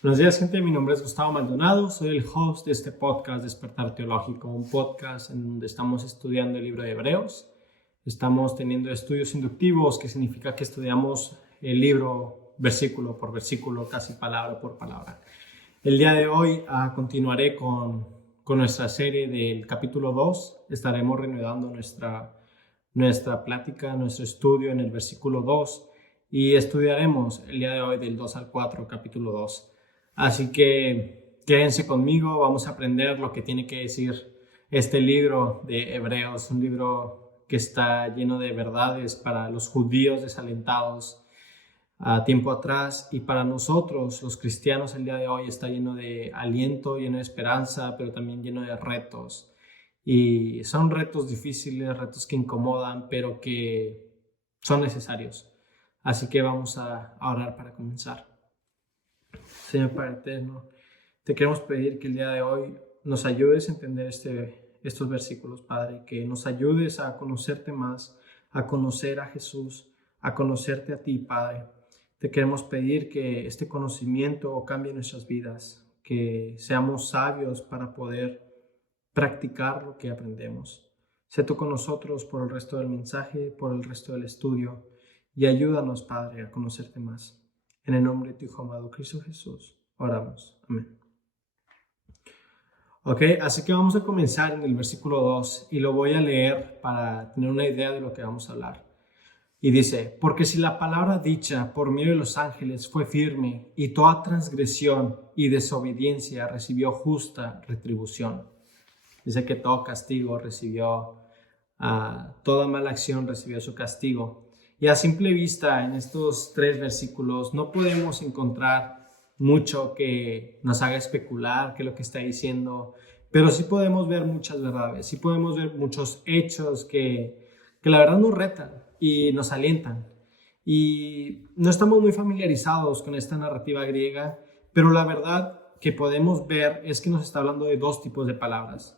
Buenos días, gente. Mi nombre es Gustavo Maldonado. Soy el host de este podcast Despertar Teológico, un podcast en donde estamos estudiando el libro de Hebreos. Estamos teniendo estudios inductivos, que significa que estudiamos el libro versículo por versículo, casi palabra por palabra. El día de hoy continuaré con nuestra serie del capítulo 2. Estaremos reanudando nuestra plática, nuestro estudio en el versículo 2 y estudiaremos el día de hoy del 2 al 4, capítulo 2. Así que quédense conmigo, vamos a aprender lo que tiene que decir este libro de Hebreos, un libro que está lleno de verdades para los judíos desalentados a tiempo atrás, y para nosotros los cristianos el día de hoy está lleno de aliento, lleno de esperanza, pero también lleno de retos. Y son retos difíciles, retos que incomodan, pero que son necesarios. Así que vamos a orar para comenzar. Señor Padre Eterno, te queremos pedir que el día de hoy nos ayudes a entender estos versículos, Padre, que nos ayudes a conocerte más, a conocer a Jesús, a conocerte a ti, Padre. Te queremos pedir que este conocimiento cambie nuestras vidas, que seamos sabios para poder practicar lo que aprendemos. Sé tú con nosotros por el resto del mensaje, por el resto del estudio, y ayúdanos, Padre, a conocerte más. En el nombre de tu Hijo amado Cristo Jesús, oramos. Amén. Ok, así que vamos a comenzar en el versículo 2 y lo voy a leer para tener una idea de lo que vamos a hablar. Y dice: porque si la palabra dicha por medio de los ángeles fue firme, y toda transgresión y desobediencia recibió justa retribución. Dice que todo castigo recibió, toda mala acción recibió su castigo. Y a simple vista, en estos 3 versículos no podemos encontrar mucho que nos haga especular qué es lo que está diciendo, pero sí podemos ver muchas verdades, sí podemos ver muchos hechos que la verdad nos retan y nos alientan. Y no estamos muy familiarizados con esta narrativa griega, pero la verdad que podemos ver es que nos está hablando de 2 tipos de palabras.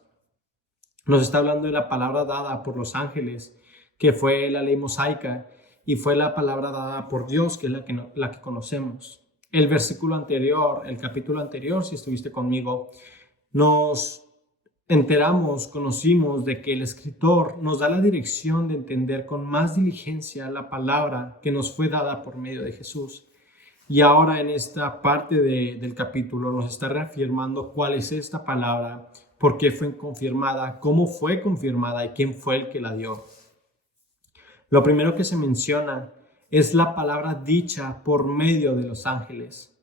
Nos está hablando de la palabra dada por los ángeles, que fue la ley mosaica, y fue la palabra dada por Dios, que es la que conocemos. El versículo anterior, el capítulo anterior, si estuviste conmigo, nos conocimos de que el escritor nos da la dirección de entender con más diligencia la palabra que nos fue dada por medio de Jesús. Y ahora en esta parte del capítulo nos está reafirmando cuál es esta palabra, por qué fue confirmada, cómo fue confirmada y quién fue el que la dio. Lo primero que se menciona es la palabra dicha por medio de los ángeles,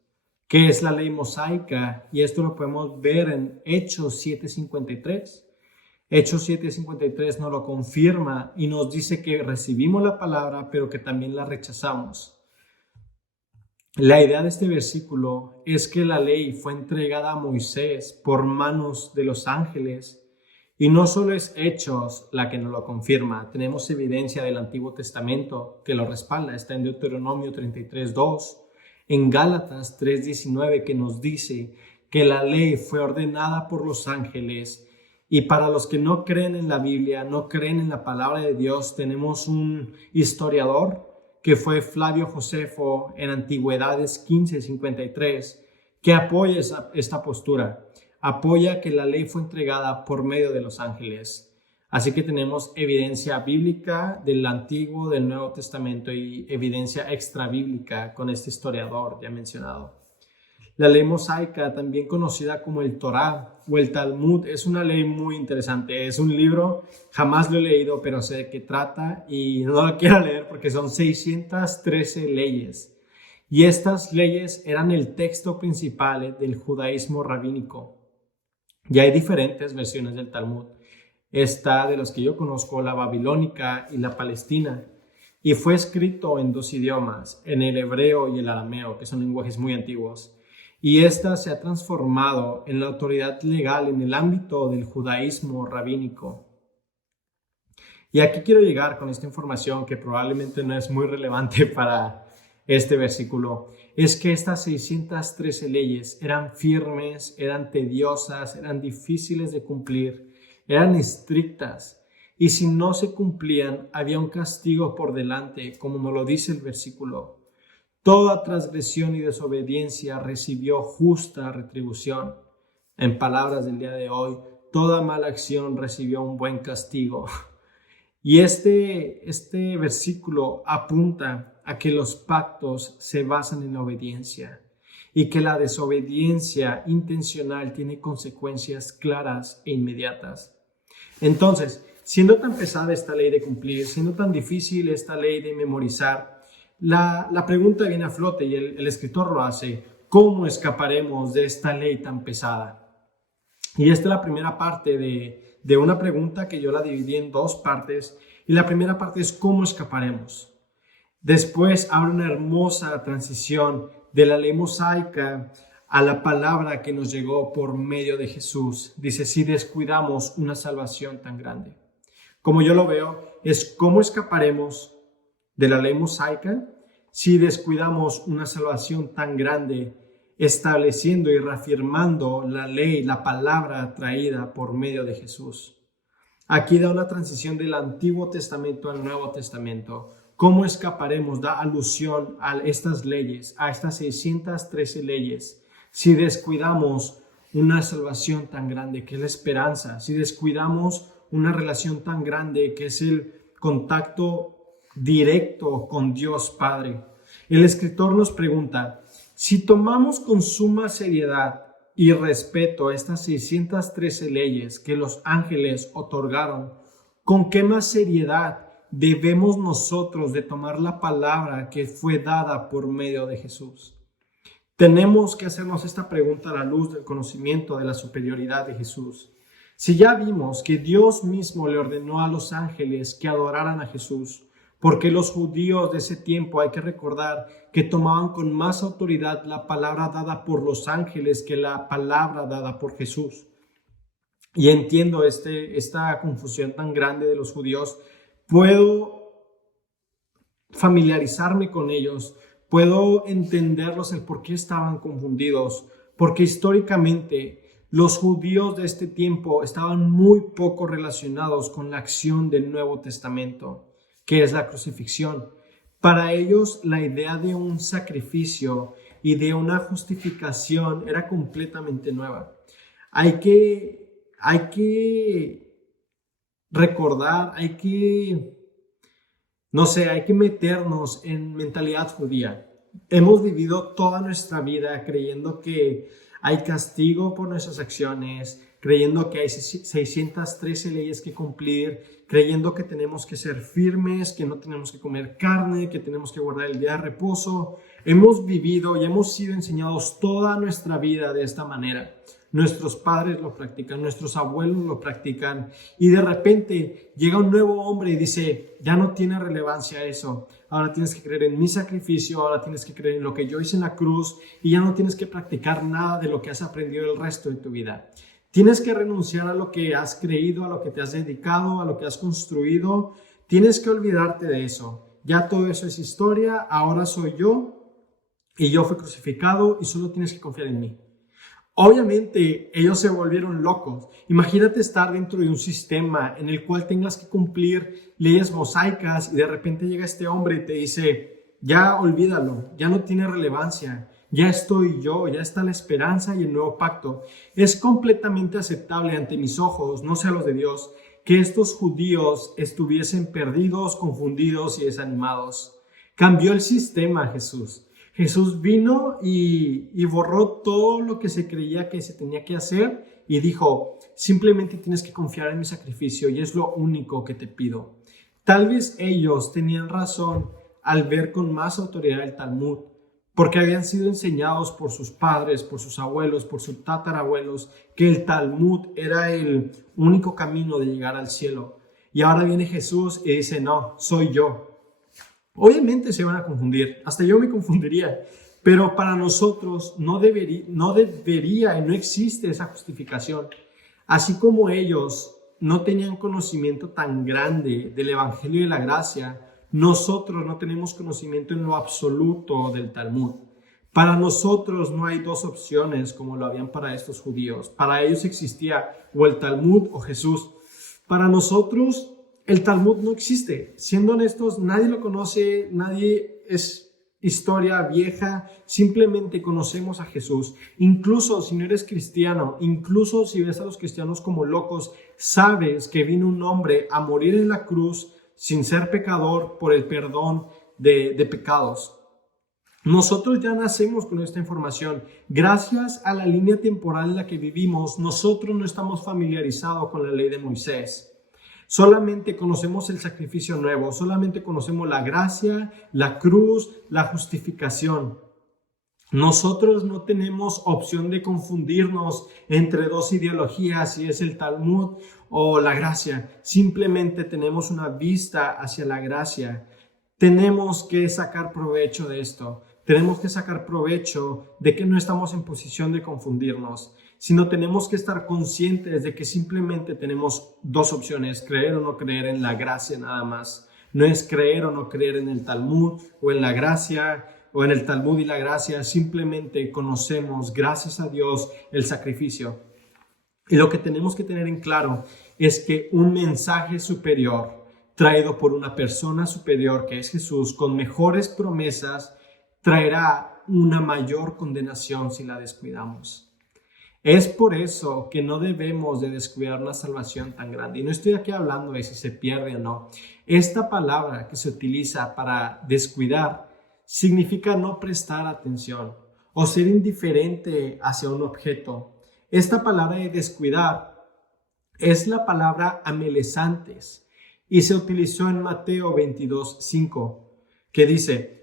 que es la ley mosaica, y esto lo podemos ver en Hechos 7:53. Hechos 7:53 nos lo confirma y nos dice que recibimos la palabra, pero que también la rechazamos. La idea de este versículo es que la ley fue entregada a Moisés por manos de los ángeles, y no solo es Hechos la que nos lo confirma. Tenemos evidencia del Antiguo Testamento que lo respalda. Está en Deuteronomio 33:2, en Gálatas 3:19, que nos dice que la ley fue ordenada por los ángeles. Y para los que no creen en la Biblia, no creen en la palabra de Dios, tenemos un historiador que fue Flavio Josefo en Antigüedades 15:53, que apoya esta postura, apoya que la ley fue entregada por medio de los ángeles. Así que tenemos evidencia bíblica del Antiguo, del Nuevo Testamento, y evidencia extrabíblica con este historiador ya mencionado. La ley mosaica, también conocida como el Torá o el Talmud, es una ley muy interesante. Es un libro, jamás lo he leído, pero sé de qué trata y no lo quiero leer porque son 613 leyes. Y estas leyes eran el texto principal del judaísmo rabínico. Y hay diferentes versiones del Talmud. Está, de los que yo conozco, la babilónica y la palestina. Y fue escrito en 2 idiomas, en el hebreo y el arameo, que son lenguajes muy antiguos. Y esta se ha transformado en la autoridad legal en el ámbito del judaísmo rabínico. Y aquí quiero llegar con esta información que probablemente no es muy relevante para este versículo. Es que estas 613 leyes eran firmes, eran tediosas, eran difíciles de cumplir, eran estrictas. Y si no se cumplían, había un castigo por delante, como nos lo dice el versículo. Toda transgresión y desobediencia recibió justa retribución. En palabras del día de hoy, toda mala acción recibió un buen castigo. Y este versículo apunta a que los pactos se basan en la obediencia y que la desobediencia intencional tiene consecuencias claras e inmediatas. Entonces, siendo tan pesada esta ley de cumplir, siendo tan difícil esta ley de memorizar, la pregunta viene a flote y el escritor lo hace: ¿cómo escaparemos de esta ley tan pesada? Y esta es la primera parte de una pregunta que yo la dividí en dos partes. Y la primera parte es ¿cómo escaparemos? Después abre una hermosa transición de la ley mosaica a la palabra que nos llegó por medio de Jesús. Dice, si descuidamos una salvación tan grande. Como yo lo veo, es cómo escaparemos de la ley mosaica si descuidamos una salvación tan grande, estableciendo y reafirmando la ley, la palabra traída por medio de Jesús. Aquí da una transición del Antiguo Testamento al Nuevo Testamento. ¿Cómo escaparemos? Da alusión a estas leyes, a estas 613 leyes, si descuidamos una salvación tan grande que es la esperanza, si descuidamos una relación tan grande que es el contacto directo con Dios Padre. El escritor nos pregunta, si tomamos con suma seriedad y respeto estas 613 leyes que los ángeles otorgaron, ¿con qué más seriedad debemos nosotros de tomar la palabra que fue dada por medio de Jesús? Tenemos que hacernos esta pregunta a la luz del conocimiento de la superioridad de Jesús. Si ya vimos que Dios mismo le ordenó a los ángeles que adoraran a Jesús, porque los judíos de ese tiempo, hay que recordar, que tomaban con más autoridad la palabra dada por los ángeles que la palabra dada por Jesús. Y entiendo esta confusión tan grande de los judíos. Puedo familiarizarme con ellos, puedo entenderlos el por qué estaban confundidos, porque históricamente los judíos de este tiempo estaban muy poco relacionados con la acción del Nuevo Testamento, que es la crucifixión. Para ellos la idea de un sacrificio y de una justificación era completamente nueva. Hay que recordar, hay que meternos en mentalidad judía. Hemos vivido toda nuestra vida creyendo que hay castigo por nuestras acciones, creyendo que hay 613 leyes que cumplir, creyendo que tenemos que ser firmes, que no tenemos que comer carne, que tenemos que guardar el día de reposo. Hemos vivido y hemos sido enseñados toda nuestra vida de esta manera. Nuestros padres lo practican, nuestros abuelos lo practican, y de repente llega un nuevo hombre y dice, ya no tiene relevancia eso, ahora tienes que creer en mi sacrificio, ahora tienes que creer en lo que yo hice en la cruz, y ya no tienes que practicar nada de lo que has aprendido el resto de tu vida. Tienes que renunciar a lo que has creído, a lo que te has dedicado, a lo que has construido. Tienes que olvidarte de eso. Ya todo eso es historia, ahora soy yo, y yo fui crucificado, y solo tienes que confiar en mí. Obviamente ellos se volvieron locos. Imagínate estar dentro de un sistema en el cual tengas que cumplir leyes mosaicas y de repente llega este hombre y te dice, ya olvídalo, ya no tiene relevancia, ya estoy yo, ya está la esperanza y el nuevo pacto. Es completamente aceptable ante mis ojos, no sé a los de Dios, que estos judíos estuviesen perdidos, confundidos y desanimados. Cambió el sistema Jesús. Jesús vino y borró todo lo que se creía que se tenía que hacer y dijo, simplemente tienes que confiar en mi sacrificio y es lo único que te pido. Tal vez ellos tenían razón al ver con más autoridad el Talmud, porque habían sido enseñados por sus padres, por sus abuelos, por sus tatarabuelos, que el Talmud era el único camino de llegar al cielo. Y ahora viene Jesús y dice, no, soy yo. Obviamente se van a confundir, hasta yo me confundiría, pero para nosotros no debería y no existe esa justificación. Así como ellos no tenían conocimiento tan grande del Evangelio de la Gracia, nosotros no tenemos conocimiento en lo absoluto del Talmud. Para nosotros no hay dos opciones como lo habían para estos judíos. Para ellos existía o el Talmud o Jesús. Para nosotros el Talmud no existe. Siendo honestos, nadie lo conoce, nadie es historia vieja, simplemente conocemos a Jesús. Incluso si no eres cristiano, incluso si ves a los cristianos como locos, sabes que vino un hombre a morir en la cruz sin ser pecador por el perdón de pecados. Nosotros ya nacemos con esta información. Gracias a la línea temporal en la que vivimos, nosotros no estamos familiarizados con la ley de Moisés. Solamente conocemos el sacrificio nuevo, solamente conocemos la gracia, la cruz, la justificación. Nosotros no tenemos opción de confundirnos entre dos ideologías, si es el Talmud o la gracia. Simplemente tenemos una vista hacia la gracia. Tenemos que sacar provecho de esto. Tenemos que sacar provecho de que no estamos en posición de confundirnos, sino tenemos que estar conscientes de que simplemente tenemos dos opciones: creer o no creer en la gracia nada más. No es creer o no creer en el Talmud o en la gracia o en el Talmud y la gracia. Simplemente conocemos, gracias a Dios, el sacrificio. Y lo que tenemos que tener en claro es que un mensaje superior traído por una persona superior, que es Jesús, con mejores promesas, traerá una mayor condenación si la descuidamos. Es por eso que no debemos de descuidar una salvación tan grande. Y no estoy aquí hablando de si se pierde o no. Esta palabra que se utiliza para descuidar significa no prestar atención o ser indiferente hacia un objeto. Esta palabra de descuidar es la palabra amelezantes y se utilizó en Mateo 22:5, que dice: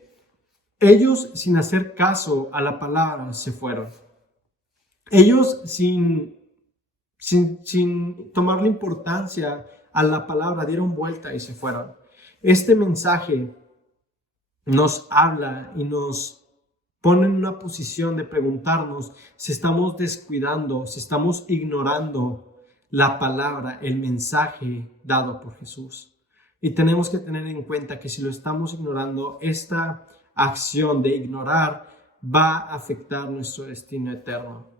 ellos, sin hacer caso a la palabra, se fueron. Ellos, sin tomarle importancia a la palabra, dieron vuelta y se fueron. Este mensaje nos habla y nos pone en una posición de preguntarnos si estamos descuidando, si estamos ignorando la palabra, el mensaje dado por Jesús. Y tenemos que tener en cuenta que si lo estamos ignorando, esta acción de ignorar va a afectar nuestro destino eterno.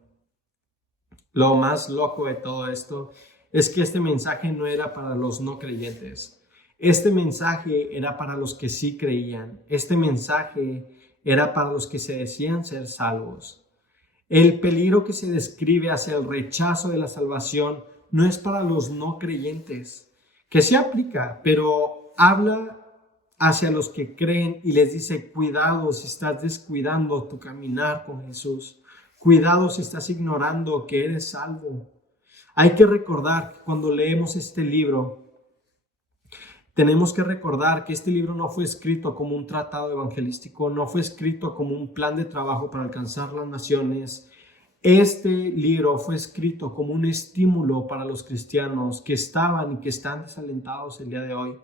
Lo más loco de todo esto es que este mensaje no era para los no creyentes. Este mensaje era para los que sí creían. Este mensaje era para los que se decían ser salvos. El peligro que se describe hacia el rechazo de la salvación no es para los no creyentes, que se aplica, pero habla hacia los que creen y les dice: cuidado si estás descuidando tu caminar con Jesús. Cuidado si estás ignorando que eres salvo. Hay que recordar que cuando leemos este libro, tenemos que recordar que este libro no fue escrito como un tratado evangelístico, no fue escrito como un plan de trabajo para alcanzar las naciones. Este libro fue escrito como un estímulo para los cristianos que estaban y que están desalentados el día de hoy.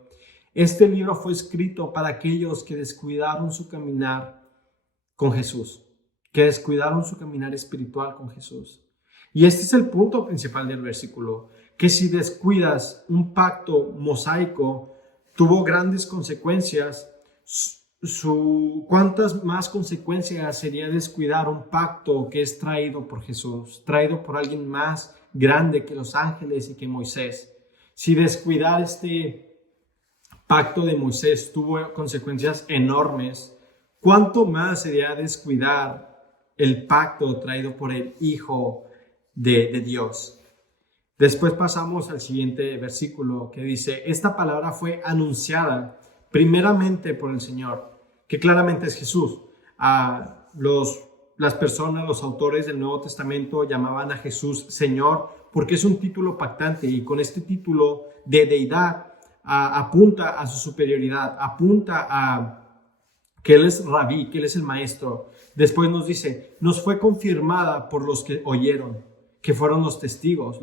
Este libro fue escrito para aquellos que descuidaron su caminar con Jesús, que descuidaron su caminar espiritual con Jesús. Y este es el punto principal del versículo, que si descuidas un pacto mosaico, tuvo grandes consecuencias. ¿Cuántas más consecuencias sería descuidar un pacto que es traído por Jesús, traído por alguien más grande que los ángeles y que Moisés? Si descuidar este pacto de Moisés tuvo consecuencias enormes, ¿cuánto más sería descuidar el pacto traído por el Hijo de Dios? Después pasamos al siguiente versículo que dice: esta palabra fue anunciada primeramente por el Señor, que claramente es Jesús. Las personas, los autores del Nuevo Testamento llamaban a Jesús Señor porque es un título pactante, y con este título de deidad apunta a su superioridad, apunta a que Él es Rabí, que Él es el maestro. Después nos dice: nos fue confirmada por los que oyeron, que fueron los testigos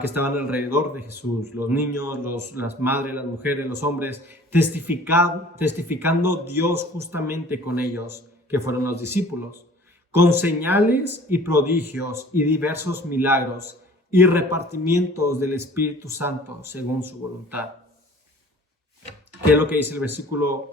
que estaban alrededor de Jesús, los niños, las madres, las mujeres, los hombres, testificando Dios justamente con ellos, que fueron los discípulos, con señales y prodigios y diversos milagros y repartimientos del Espíritu Santo según su voluntad. ¿Qué es lo que dice el versículo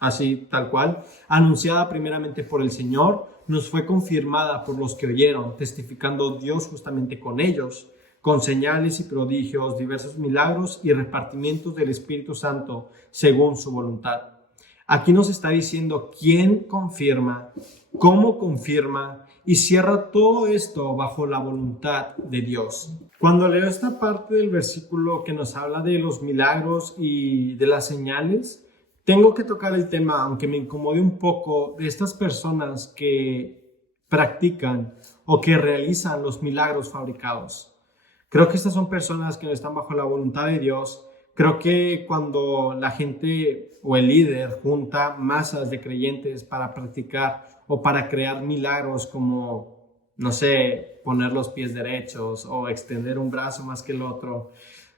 así, tal cual? Anunciada primeramente por el Señor, nos fue confirmada por los que oyeron, testificando Dios justamente con ellos, con señales y prodigios, diversos milagros y repartimientos del Espíritu Santo según su voluntad. Aquí nos está diciendo quién confirma, cómo confirma y cierra todo esto bajo la voluntad de Dios. Cuando leo esta parte del versículo que nos habla de los milagros y de las señales, tengo que tocar el tema, aunque me incomode un poco, de estas personas que practican o que realizan los milagros fabricados. Creo que estas son personas que no están bajo la voluntad de Dios. Creo que cuando la gente o el líder junta masas de creyentes para practicar o para crear milagros como, no sé, poner los pies derechos o extender un brazo más que el otro,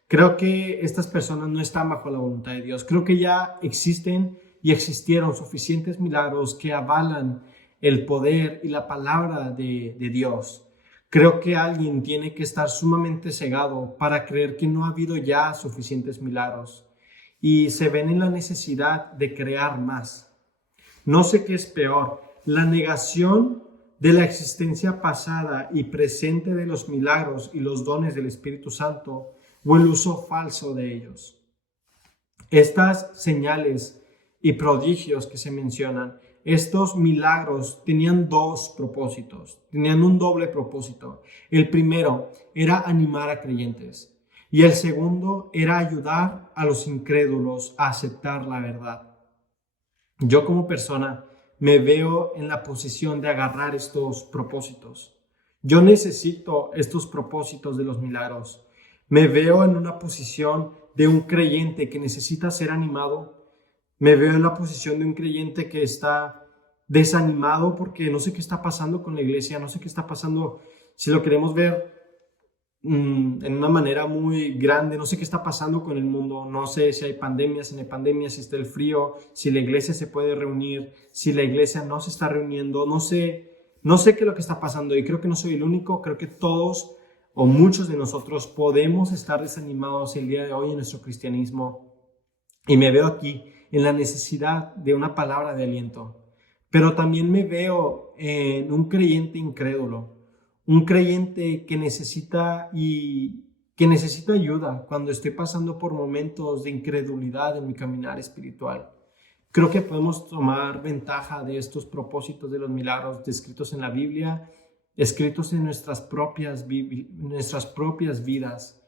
creo que estas personas no están bajo la voluntad de Dios. Creo que ya existen y existieron suficientes milagros que avalan el poder y la palabra de Dios. Creo que alguien tiene que estar sumamente cegado para creer que no ha habido ya suficientes milagros y se ven en la necesidad de crear más. No sé qué es peor, la negación de la existencia pasada y presente de los milagros y los dones del Espíritu Santo o el uso falso de ellos. Estas señales y prodigios que se mencionan, estos milagros tenían dos propósitos, tenían un doble propósito. El primero era animar a creyentes y el segundo era ayudar a los incrédulos a aceptar la verdad. Yo como persona me veo en la posición de agarrar estos propósitos. Yo necesito estos propósitos de los milagros. Me veo en una posición de un creyente que necesita ser animado. Me veo en la posición de un creyente que está desanimado porque no sé qué está pasando con la iglesia, no sé qué está pasando, si lo queremos ver en una manera muy grande, no sé qué está pasando con el mundo, no sé si hay pandemias, si no hay pandemias, si está el frío, si la iglesia se puede reunir, si la iglesia no se está reuniendo, no sé qué es lo que está pasando y creo que no soy el único, creo que todos o muchos de nosotros podemos estar desanimados el día de hoy en nuestro cristianismo y me veo aquí en la necesidad de una palabra de aliento, pero también me veo en un creyente incrédulo, un creyente que necesita ayuda cuando estoy pasando por momentos de incredulidad en mi caminar espiritual. Creo que podemos tomar ventaja de estos propósitos de los milagros descritos en la Biblia, escritos en nuestras propias vidas.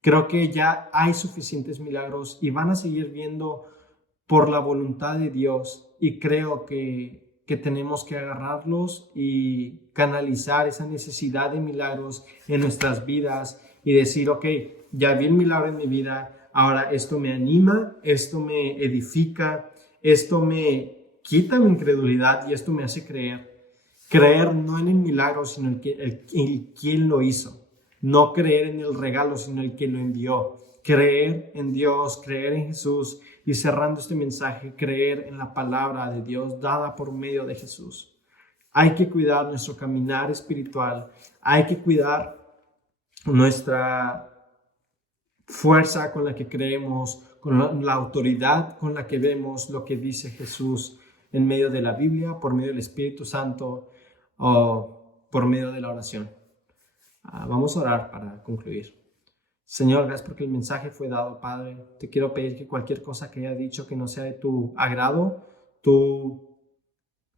Creo que ya hay suficientes milagros y van a seguir viendo por la voluntad de Dios y creo que tenemos que agarrarlos y canalizar esa necesidad de milagros en nuestras vidas y decir, ok, ya vi el milagro en mi vida, ahora esto me anima, esto me edifica, esto me quita mi incredulidad y esto me hace creer. Creer no en el milagro, sino en quien lo hizo. No creer en el regalo, sino el que lo envió. Creer en Dios, creer en Jesús y cerrando este mensaje, creer en la palabra de Dios dada por medio de Jesús. Hay que cuidar nuestro caminar espiritual, hay que cuidar nuestra fuerza con la que creemos, con la autoridad con la que vemos lo que dice Jesús en medio de la Biblia, por medio del Espíritu Santo o por medio de la oración. Vamos a orar para concluir. Señor, gracias porque el mensaje fue dado, Padre. Te quiero pedir que cualquier cosa que haya dicho que no sea de tu agrado, tú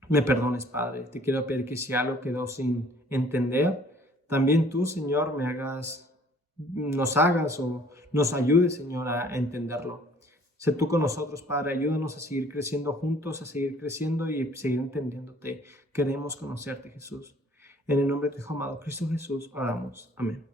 me perdones, Padre. Te quiero pedir que si algo quedó sin entender, también tú, Señor, nos hagas o nos ayudes, Señor, a entenderlo. Sé tú con nosotros, Padre. Ayúdanos a seguir creciendo juntos, a seguir creciendo y seguir entendiéndote. Queremos conocerte, Jesús. En el nombre de tu Hijo amado, Cristo Jesús, oramos. Amén.